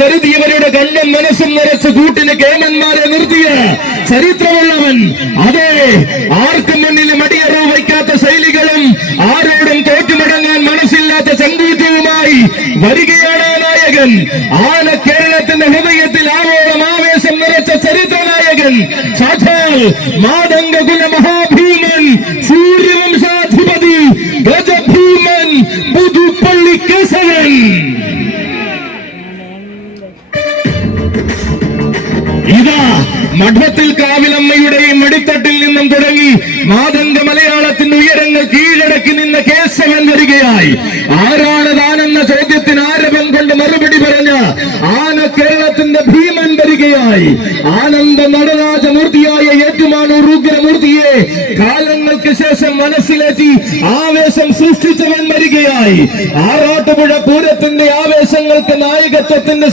കരുതിയവരുടെ കല്ലും മനസ്സും നിറച്ച് കൂട്ടിന് കേമന്മാരെ നിർത്തിയ ചരിത്രമുള്ളവൻ അതെ ആർക്കും മുന്നിൽ മടിയറവ് വയ്ക്കാത്ത ശൈലികളും ആരോടും തോറ്റുമടങ്ങാൻ മനസ്സില്ലാത്ത ചങ്കൂറ്റവുമായി വരികയാണ് നായകൻ. ആന കേരളത്തിന്റെ ഹൃദയത്തിൽ ആവോളം ആവേശം നിറച്ച ചരിത്ര നായകൻ. സാക്ഷാൽ മഹാഭീമൻ സൂര്യവംശാധിപതി ഗജഭീമൻ പുതുപ്പള്ളി കേശവൻ. ഇതാ മഠത്തിൽ കാവിലമ്മയുടെയും മടിത്തട്ടിൽ നിന്നും തുടങ്ങി മാതംഗ മലയാളത്തിന്റെ ഉയരങ്ങൾ കീഴടക്കി നിന്ന കേശവൻ വരികയായി. ആരാണ് താനെന്ന ചോദ്യത്തിന് ആരവം കൊണ്ട് മറുപടി പറഞ്ഞ? ആന കേരളത്തിന്റെ ഭീമൻ വരികയായി. ആനന്ദ നടരാജമൂർത്തിയായ ഏറ്റുമാനൂർ ഉഗ്രമൂർത്തിയെ കാലങ്ങൾക്ക് ശേഷം മനസ്സിലേറ്റി ആവേശം സൃഷ്ടിച്ചവൻ വരികയായി. ആറാട്ടുപുഴ പൂരത്തിന്റെ ആവേശങ്ങൾക്ക് നായകത്വത്തിന്റെ